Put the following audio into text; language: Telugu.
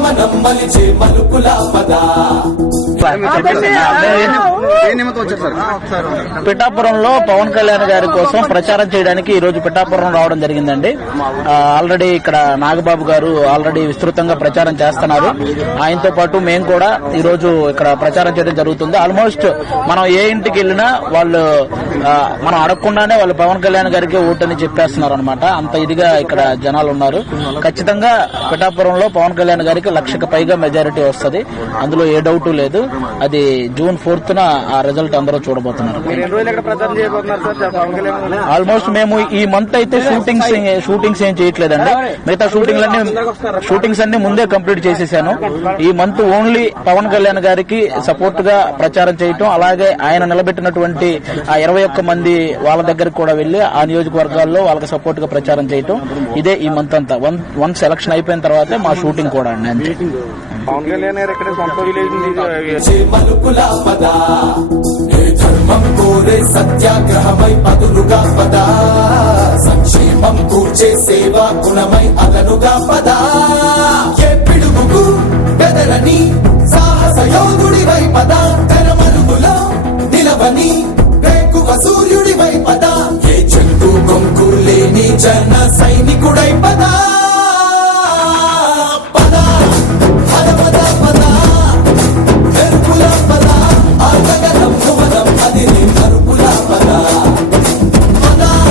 గమనం మలిచే మలుపుల పద. పిఠాపురంలో పవన్ కళ్యాణ్ గారి కోసం ప్రచారం చేయడానికి ఈ రోజు పిఠాపురం రావడం జరిగిందండి. ఆల్రెడీ ఇక్కడ నాగబాబు గారు ఆల్రెడీ విస్తృతంగా ప్రచారం చేస్తున్నారు. ఆయనతో పాటు మేము కూడా ఈ రోజు ఇక్కడ ప్రచారం చేయడం జరుగుతుంది. ఆల్మోస్ట్ మనం ఏ ఇంటికి వెళ్ళినా వాళ్ళు మనం అడగకుండానే వాళ్ళు పవన్ కళ్యాణ్ గారికి ఓటని చెప్పేస్తున్నారు అనమాట. అంత ఇదిగా ఇక్కడ జనాలు ఉన్నారు. ఖచ్చితంగా పిఠాపురంలో పవన్ కళ్యాణ్ గారికి 1,00,000కి పైగా మెజారిటీ వస్తుంది. అందులో ఏ డౌట్ లేదు. అది June 4th ఆ రిజల్ట్ అందరూ చూడబోతున్నారు. ఆల్మోస్ట్ మేము ఈ మంత్ అయితే షూటింగ్స్ ఏం చేయట్లేదండి. మిగతా షూటింగ్స్ అన్ని ముందే కంప్లీట్ చేసేసాను. ఈ మంత్ ఓన్లీ పవన్ కళ్యాణ్ గారికి సపోర్ట్ గా ప్రచారం చేయటం, అలాగే ఆయన నిలబెట్టినటువంటి ఆ 21 మంది వాళ్ళ దగ్గరకు కూడా వెళ్లి ఆ నియోజకవర్గాల్లో వాళ్ళకి సపోర్ట్ గా ప్రచారం చేయటం, ఇదే ఈ మంత్ అంతా. వన్స్ ఎలక్షన్ అయిపోయిన తర్వాతే మా షూటింగ్ కూడా అండి. పవన్ కళ్యాణ్ గారు ఎక్కడ సొంత విలేజ్ మలుపుల పద, ధర్మం కోరే సత్యాగ్రహమై పదులుగా పద, సంక్షేమం కూర్చే సేవా గుణమై అదనుగా పద. ఏ పిడుగుకు బెదరని సాహస యోధుడివై పద, తెరమరుగులో నిలవని రేకువ సూర్యుడివై పద, ఏ చెట్టు కొంకు లేని జన సైనికుడై పద.